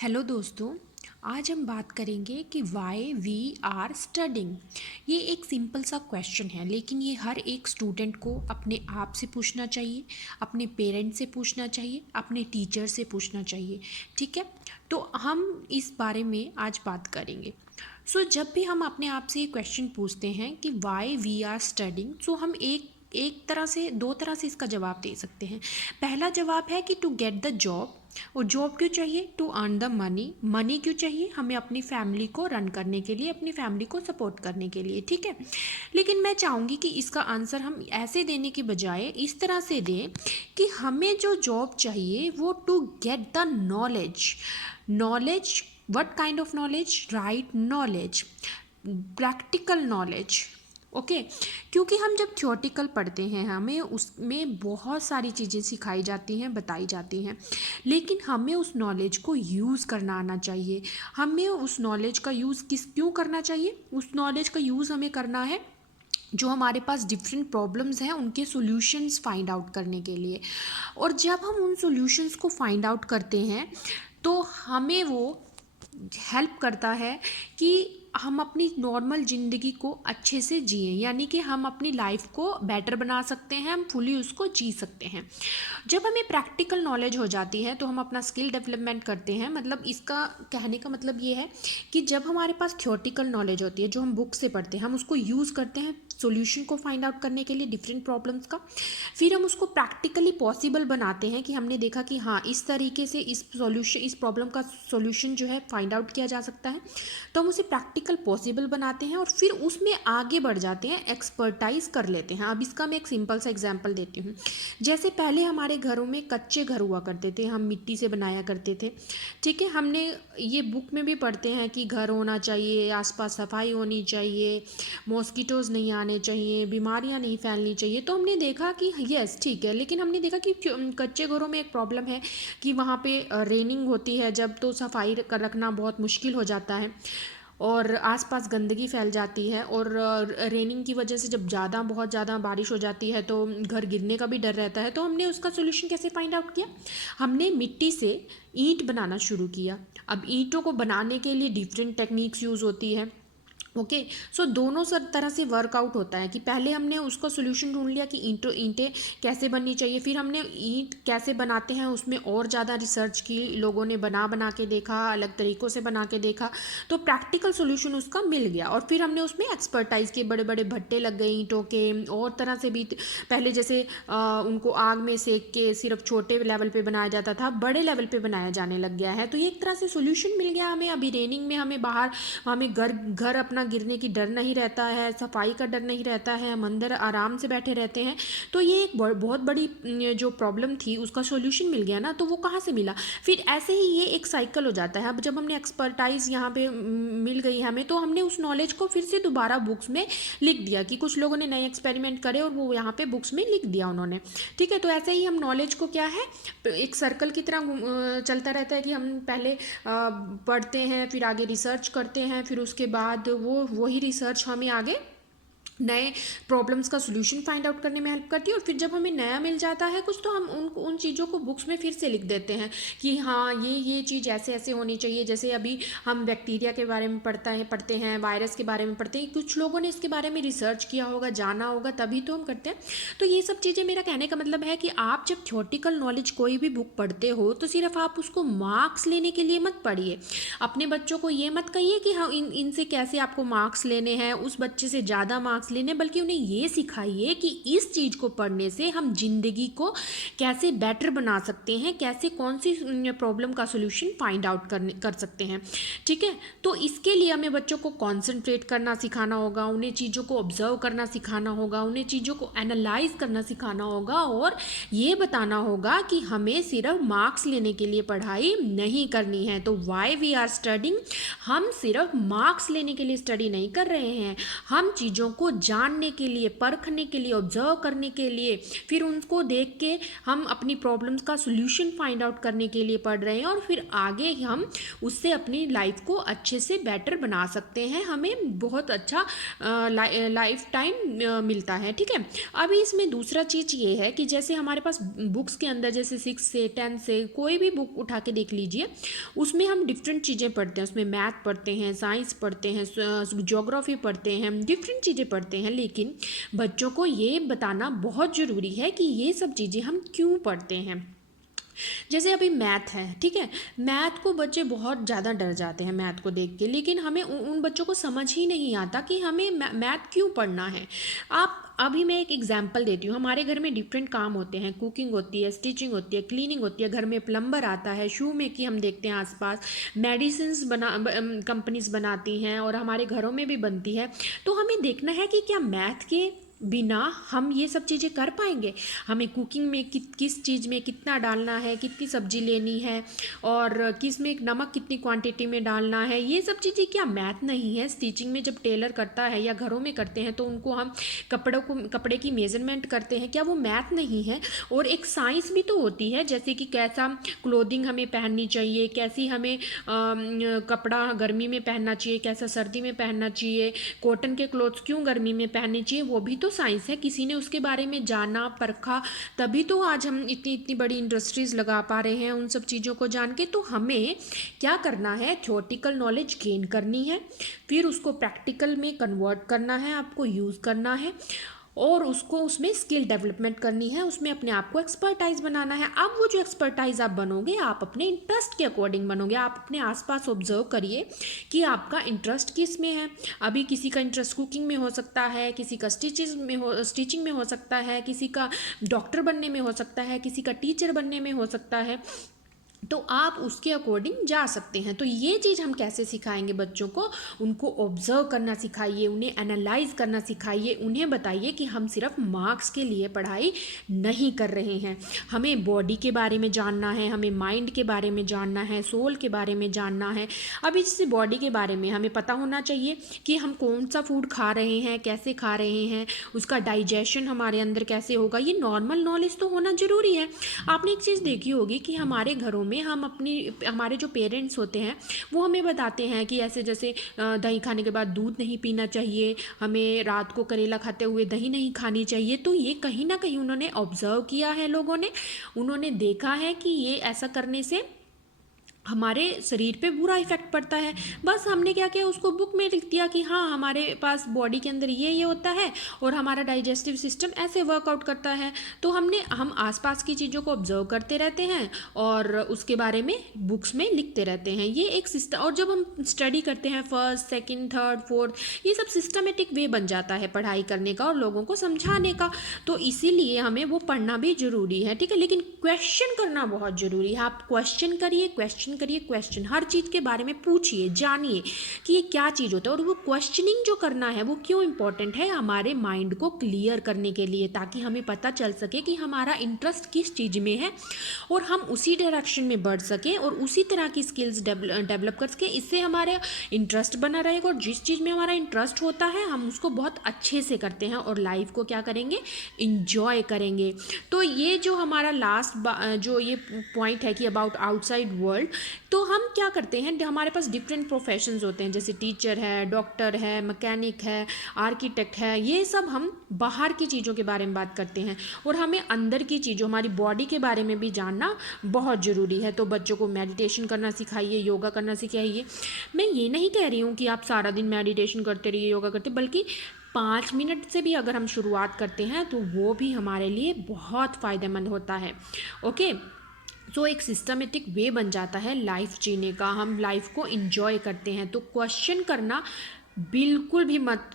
Hello दोस्तों। आज हम बात करेंगे कि वाई वी आर स्टडिंग। ये एक सिंपल सा क्वेश्चन है, लेकिन ये हर एक स्टूडेंट को अपने आप से पूछना चाहिए, अपने पेरेंट्स से पूछना चाहिए, अपने टीचर से पूछना चाहिए। ठीक है, तो हम इस बारे में आज बात करेंगे। जब भी हम अपने आप से ये क्वेश्चन पूछते हैं कि वाई वी आर स्टडिंग, हम एक तरह से दो तरह से इसका जवाब दे सकते हैं। पहला जवाब है कि टू गेट द जॉब। और जॉब क्यों चाहिए? To earn the money. Money क्यों चाहिए? हमें अपनी फैमिली को रन करने के लिए, अपनी फैमिली को सपोर्ट करने के लिए। ठीक है, लेकिन मैं चाहूँगी कि इसका आंसर हम ऐसे देने की बजाय इस तरह से दें कि हमें जो जॉब चाहिए वो to get the knowledge. Knowledge, what kind of knowledge? Right knowledge, practical knowledge. Okay, क्योंकि हम जब थ्योरेटिकल पढ़ते हैं हमें उसमें बहुत सारी चीज़ें सिखाई जाती हैं, बताई जाती हैं, लेकिन हमें उस नॉलेज को यूज़ करना आना चाहिए। हमें उस नॉलेज का यूज़ क्यों करना चाहिए? उस नॉलेज का यूज़ हमें करना है जो हमारे पास डिफरेंट प्रॉब्लम्स हैं उनके सॉल्यूशंस फाइंड आउट करने के लिए। और जब हम उन सॉल्यूशंस को फाइंड आउट करते हैं तो हमें वो हेल्प करता है कि हम अपनी नॉर्मल ज़िंदगी को अच्छे से जिएं, यानी कि हम अपनी लाइफ को बेटर बना सकते हैं, हम फुली उसको जी सकते हैं। जब हमें प्रैक्टिकल नॉलेज हो जाती है तो हम अपना स्किल डेवलपमेंट करते हैं। मतलब इसका कहने का मतलब ये है कि जब हमारे पास थ्योरेटिकल नॉलेज होती है जो हम बुक से पढ़ते हैं, हम उसको यूज़ करते हैं सॉल्यूशन को फाइंड आउट करने के लिए डिफरेंट प्रॉब्लम्स का। फिर हम उसको प्रैक्टिकली पॉसिबल बनाते हैं कि हमने देखा कि हाँ, इस तरीके से इस प्रॉब्लम का सॉल्यूशन जो है फाइंड आउट किया जा सकता है, तो हम उसे प्रैक्टिकल पॉसिबल बनाते हैं और फिर उसमें आगे बढ़ जाते हैं, एक्सपर्टाइज कर लेते हैं। अब इसका मैं एक सिंपल सा एग्जांपल देती हूँ। जैसे पहले हमारे घरों में कच्चे घर हुआ करते थे, हम मिट्टी से बनाया करते थे। ठीक है, हमने ये बुक में भी पढ़ते हैं कि घर होना चाहिए, आसपास सफाई होनी चाहिए, मॉस्किटोज़ नहीं आने चाहिए, बीमारियां नहीं फैलनी चाहिए। तो हमने देखा कि यस ठीक है, लेकिन हमने देखा कि कच्चे घरों में एक प्रॉब्लम है कि वहाँ पे रेनिंग होती है जब, तो सफाई कर रखना बहुत मुश्किल हो जाता है और आसपास गंदगी फैल जाती है। और रेनिंग की वजह से जब बहुत ज़्यादा बारिश हो जाती है तो घर गिरने का भी डर रहता है। तो हमने उसका सोल्यूशन कैसे फाइंड आउट किया? हमने मिट्टी से ईंट बनाना शुरू किया। अब ईंटों को बनाने के लिए डिफरेंट टेक्निक्स यूज़ होती है। ओके, दोनों तरह से वर्कआउट होता है कि पहले हमने उसका सोल्यूशन ढूंढ लिया कि ईंटें कैसे बननी चाहिए, फिर हमने ईंट कैसे बनाते हैं उसमें और ज़्यादा रिसर्च की, लोगों ने बना के देखा, अलग तरीक़ों से बना के देखा, तो प्रैक्टिकल सोल्यूशन उसका मिल गया। और फिर हमने उसमें एक्सपर्टाइज किए, बड़े बड़े भट्टे लग गए ईंटों के, और तरह से भी। पहले जैसे उनको आग में सेक के सिर्फ छोटे लेवल पे बनाया जाता था, बड़े लेवल पे बनाया जाने लग गया है। तो ये एक तरह से सोल्यूशन मिल गया हमें। अभी रेनिंग में हमें बाहर, हमें घर घर अपना गिरने की डर नहीं रहता है, सफाई का डर नहीं रहता है, हम अंदर आराम से बैठे रहते हैं। तो ये एक बहुत बड़ी जो प्रॉब्लम थी उसका सॉल्यूशन मिल गया ना। तो वो कहाँ से मिला? फिर ऐसे ही ये एक साइकिल हो जाता है। अब जब हमने एक्सपर्टाइज यहाँ पे मिल गई हमें, तो हमने उस नॉलेज को फिर से दोबारा बुक्स में लिख दिया कि कुछ लोगों ने नए एक्सपेरिमेंट करे और वो यहाँ पे बुक्स में लिख दिया उन्होंने। ठीक है, तो ऐसे ही हम नॉलेज को क्या है, एक सर्कल की तरह चलता रहता है कि हम पहले पढ़ते हैं, फिर आगे रिसर्च करते हैं, फिर उसके बाद वही रिसर्च हमें आगे नए प्रॉब्लम्स का सोल्यूशन फाइंड आउट करने में हेल्प करती है। और फिर जब हमें नया मिल जाता है कुछ, तो हम उन चीज़ों को बुक्स में फिर से लिख देते हैं कि हाँ, ये चीज़ ऐसे ऐसे होनी चाहिए। जैसे अभी हम बैक्टीरिया के बारे में पढ़ते हैं, वायरस के बारे में पढ़ते हैं, कुछ लोगों ने इसके बारे में रिसर्च किया होगा, जाना होगा, तभी तो हम करते हैं। तो ये सब चीज़ें, मेरा कहने का मतलब है कि आप जब थ्योरेटिकल नॉलेज कोई भी बुक पढ़ते हो तो सिर्फ आप उसको मार्क्स लेने के लिए मत पढ़िए। अपने बच्चों को ये मत कहिए कि हाँ, इनसे कैसे आपको मार्क्स लेने हैं, उस बच्चे से ज़्यादा मार्क्स लेने, बल्कि उन्हें ये सिखाइए कि इस चीज़ को पढ़ने से हम जिंदगी को कैसे बेटर बना सकते हैं, कैसे कौन सी प्रॉब्लम का सोल्यूशन फाइंड आउट कर सकते हैं। ठीक है, तो इसके लिए हमें बच्चों को कॉन्सेंट्रेट करना सिखाना होगा, उन्हें चीज़ों को ऑब्जर्व करना सिखाना होगा, उन्हें चीज़ों को एनालाइज करना सिखाना होगा, और ये बताना होगा कि हमें सिर्फ मार्क्स लेने के लिए पढ़ाई नहीं करनी है। तो वाई वी आर स्टडिंग, हम सिर्फ मार्क्स लेने के लिए स्टडी नहीं कर रहे हैं, हम चीज़ों को जानने के लिए, परखने के लिए, ऑब्जर्व करने के लिए, फिर उनको देख के हम अपनी प्रॉब्लम्स का सोल्यूशन फाइंड आउट करने के लिए पढ़ रहे हैं, और फिर आगे हम उससे अपनी लाइफ को अच्छे से बेटर बना सकते हैं, हमें बहुत अच्छा लाइफ टाइम मिलता है। ठीक है, अभी इसमें दूसरा चीज़ ये है कि जैसे हमारे पास बुक्स के अंदर जैसे 6 से 10 से कोई भी बुक उठा के देख लीजिए, उसमें हम डिफरेंट चीज़ें पढ़ते हैं, उसमें मैथ पढ़ते हैं, साइंस पढ़ते हैं, ज्योग्राफी पढ़ते हैं, डिफरेंट चीज़ें पढ़ते हैं, लेकिन बच्चों को ये बताना बहुत ज़रूरी है कि ये सब चीज़ें हम क्यों पढ़ते हैं। जैसे अभी मैथ है, ठीक है, मैथ को बच्चे बहुत ज़्यादा डर जाते हैं मैथ को देख के, लेकिन हमें उन बच्चों को समझ ही नहीं आता कि हमें मैथ क्यों पढ़ना है। आप अभी मैं एक एग्जांपल देती हूँ, हमारे घर में डिफरेंट काम होते हैं, कुकिंग होती है, स्टिचिंग होती है, क्लीनिंग होती है, घर में प्लम्बर आता है, शू मेकिंग हम देखते हैं आसपास, मेडिसिन्स कंपनीज बनाती हैं और हमारे घरों में भी बनती है। तो हमें देखना है कि क्या मैथ के बिना हम ये सब चीज़ें कर पाएंगे। हमें कुकिंग में किस चीज़ में कितना डालना है, कितनी सब्जी लेनी है, और किस में नमक कितनी क्वांटिटी में डालना है, ये सब चीज़ें क्या मैथ नहीं है। स्टिचिंग में जब टेलर करता है या घरों में करते हैं तो उनको हम कपड़े की मेजरमेंट करते हैं, क्या वो मैथ नहीं है। और एक साइंस भी तो होती है, जैसे कि कैसा क्लोथिंग हमें पहननी चाहिए, कैसी हमें कपड़ा गर्मी में पहनना चाहिए, कैसा सर्दी में पहनना चाहिए, कॉटन के क्लोथ्स क्यों गर्मी में पहनने चाहिए, वो भी तो साइंस है। किसी ने उसके बारे में जाना, परखा, तभी तो आज हम इतनी इतनी बड़ी इंडस्ट्रीज लगा पा रहे हैं उन सब चीज़ों को जान के। तो हमें क्या करना है, थ्योरेटिकल नॉलेज गेन करनी है, फिर उसको प्रैक्टिकल में कन्वर्ट करना है, आपको यूज़ करना है, और उसको उसमें स्किल डेवलपमेंट करनी है, उसमें अपने आप को एक्सपर्टाइज बनाना है। अब वो जो एक्सपर्टाइज आप बनोगे, आप अपने इंटरेस्ट के अकॉर्डिंग बनोगे। आप अपने आसपास ऑब्जर्व करिए कि आपका इंटरेस्ट किस में है। अभी किसी का इंटरेस्ट कुकिंग में हो सकता है, किसी का स्टिचिंग में हो सकता है, किसी का डॉक्टर बनने में हो सकता है, किसी का टीचर बनने में हो सकता है। तो आप उसके अकॉर्डिंग जा सकते हैं। तो ये चीज़ हम कैसे सिखाएंगे बच्चों को, उनको ऑब्जर्व करना सिखाइए, उन्हें एनालाइज करना सिखाइए, उन्हें बताइए कि हम सिर्फ मार्क्स के लिए पढ़ाई नहीं कर रहे हैं, हमें बॉडी के बारे में जानना है, हमें माइंड के बारे में जानना है, सोल के बारे में जानना है। अभी जैसे बॉडी के बारे में हमें पता होना चाहिए कि हम कौन सा फूड खा रहे हैं, कैसे खा रहे हैं, उसका डाइजेशन हमारे अंदर कैसे होगा, ये नॉर्मल नॉलेज तो होना ज़रूरी है। आपने एक चीज़ देखी होगी कि हमारे घरों में हमारे जो पेरेंट्स होते हैं वो हमें बताते हैं कि ऐसे जैसे दही खाने के बाद दूध नहीं पीना चाहिए, हमें रात को करेला खाते हुए दही नहीं खानी चाहिए। तो ये कहीं ना कहीं उन्होंने ऑब्जर्व किया है, लोगों ने, उन्होंने देखा है कि ये ऐसा करने से हमारे शरीर पे बुरा इफेक्ट पड़ता है। बस हमने क्या किया, उसको बुक में लिख दिया कि हाँ हमारे पास बॉडी के अंदर ये होता है और हमारा डाइजेस्टिव सिस्टम ऐसे वर्कआउट करता है। तो हम आसपास की चीज़ों को ऑब्जर्व करते रहते हैं और उसके बारे में बुक्स में लिखते रहते हैं। ये एक सिस्टम, और जब हम स्टडी करते हैं फर्स्ट सेकंड थर्ड फोर्थ, ये सब सिस्टमेटिक वे बन जाता है पढ़ाई करने का और लोगों को समझाने का। तो इसीलिए हमें वो पढ़ना भी ज़रूरी है, ठीक है। लेकिन क्वेश्चन करना बहुत ज़रूरी है। आप क्वेश्चन करिए, क्वेश्चन हर चीज़ के बारे में पूछिए, जानिए कि ये क्या चीज़ होता है। और वो क्वेश्चनिंग जो करना है वो क्यों इंपॉर्टेंट है, हमारे माइंड को क्लियर करने के लिए, ताकि हमें पता चल सके कि हमारा इंटरेस्ट किस चीज़ में है और हम उसी डायरेक्शन में बढ़ सकें और उसी तरह की स्किल्स डेवलप कर सकें। इससे हमारा इंटरेस्ट बना रहेगा और जिस चीज़ में हमारा इंटरेस्ट होता है हम उसको बहुत अच्छे से करते हैं और लाइफ को क्या करेंगे, इंजॉय करेंगे। तो ये जो हमारा लास्ट जो ये पॉइंट है कि अबाउट आउटसाइड वर्ल्ड, तो हम क्या करते हैं, हमारे पास डिफरेंट प्रोफेशंस होते हैं, जैसे टीचर है, डॉक्टर है, मैकेनिक है, आर्किटेक्ट है, ये सब हम बाहर की चीज़ों के बारे में बात करते हैं और हमें अंदर की चीज़ों, हमारी बॉडी के बारे में भी जानना बहुत ज़रूरी है। तो बच्चों को मेडिटेशन करना सिखाइए, योगा करना सिखाइए। मैं ये नहीं कह रही हूँ कि आप सारा दिन मेडिटेशन करते रहिए, योगा करते, बल्कि 5 मिनट से भी अगर हम शुरुआत करते हैं तो वो भी हमारे लिए बहुत फ़ायदेमंद होता है। ओके, तो एक सिस्टमेटिक वे बन जाता है लाइफ जीने का, हम लाइफ को इंजॉय करते हैं। तो क्वेश्चन करना बिल्कुल भी मत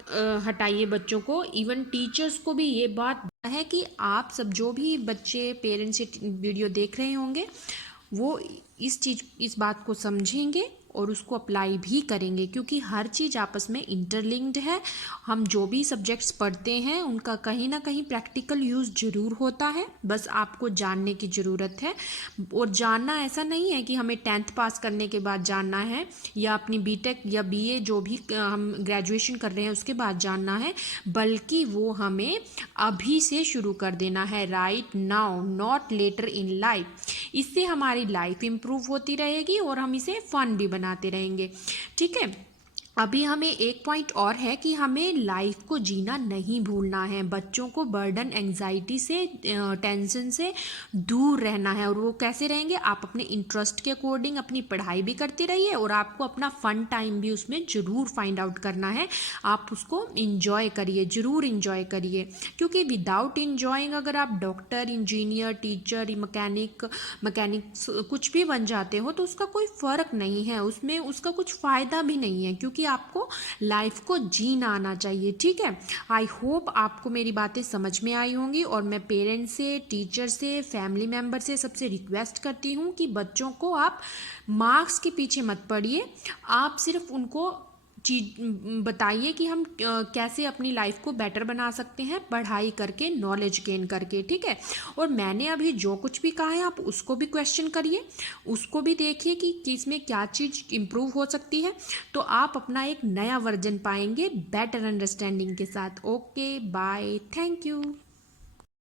हटाइए बच्चों को। इवन टीचर्स को भी ये बात है कि आप सब जो भी बच्चे पेरेंट्स वीडियो देख रहे होंगे वो इस बात को समझेंगे और उसको अप्लाई भी करेंगे, क्योंकि हर चीज़ आपस में इंटरलिंक्ड है। हम जो भी सब्जेक्ट्स पढ़ते हैं उनका कहीं ना कहीं प्रैक्टिकल यूज़ ज़रूर होता है, बस आपको जानने की ज़रूरत है। और जानना ऐसा नहीं है कि हमें 10th पास करने के बाद जानना है या अपनी बीटेक या बीए जो भी हम ग्रेजुएशन कर रहे हैं उसके बाद जानना है, बल्कि वो हमें अभी से शुरू कर देना है, right now, not later in life. इससे हमारी लाइफ इम्प्रूव होती रहेगी और हम इसे फन भी बनाते रहेंगे। ठीक है, अभी हमें एक पॉइंट और है कि हमें लाइफ को जीना नहीं भूलना है। बच्चों को बर्डन, एंजाइटी से, टेंशन से दूर रहना है। और वो कैसे रहेंगे? आप अपने इंटरेस्ट के अकॉर्डिंग अपनी पढ़ाई भी करते रहिए और आपको अपना फन टाइम भी उसमें ज़रूर फाइंड आउट करना है। आप उसको इंजॉय करिए, ज़रूर इंजॉय करिए, क्योंकि विदाउट इंजॉइंग अगर आप डॉक्टर, इंजीनियर, टीचर, मैकेनिक्स कुछ भी बन जाते हो तो उसका कोई फ़र्क नहीं है, उसमें उसका कुछ फ़ायदा भी नहीं है, क्योंकि आपको लाइफ को जीना आना चाहिए। ठीक है, आई होप आपको मेरी बातें समझ में आई होंगी। और मैं पेरेंट्स से, टीचर से, फैमिली मेम्बर से सबसे रिक्वेस्ट करती हूँ कि बच्चों को आप मार्क्स के पीछे मत पड़िए, आप सिर्फ उनको चीज बताइए कि हम कैसे अपनी लाइफ को बेटर बना सकते हैं पढ़ाई करके, नॉलेज गेन करके। ठीक है, और मैंने अभी जो कुछ भी कहा है आप उसको भी क्वेश्चन करिए, उसको भी देखिए कि इसमें क्या चीज़ इम्प्रूव हो सकती है, तो आप अपना एक नया वर्जन पाएंगे बेटर अंडरस्टैंडिंग के साथ। Okay, bye, thank you.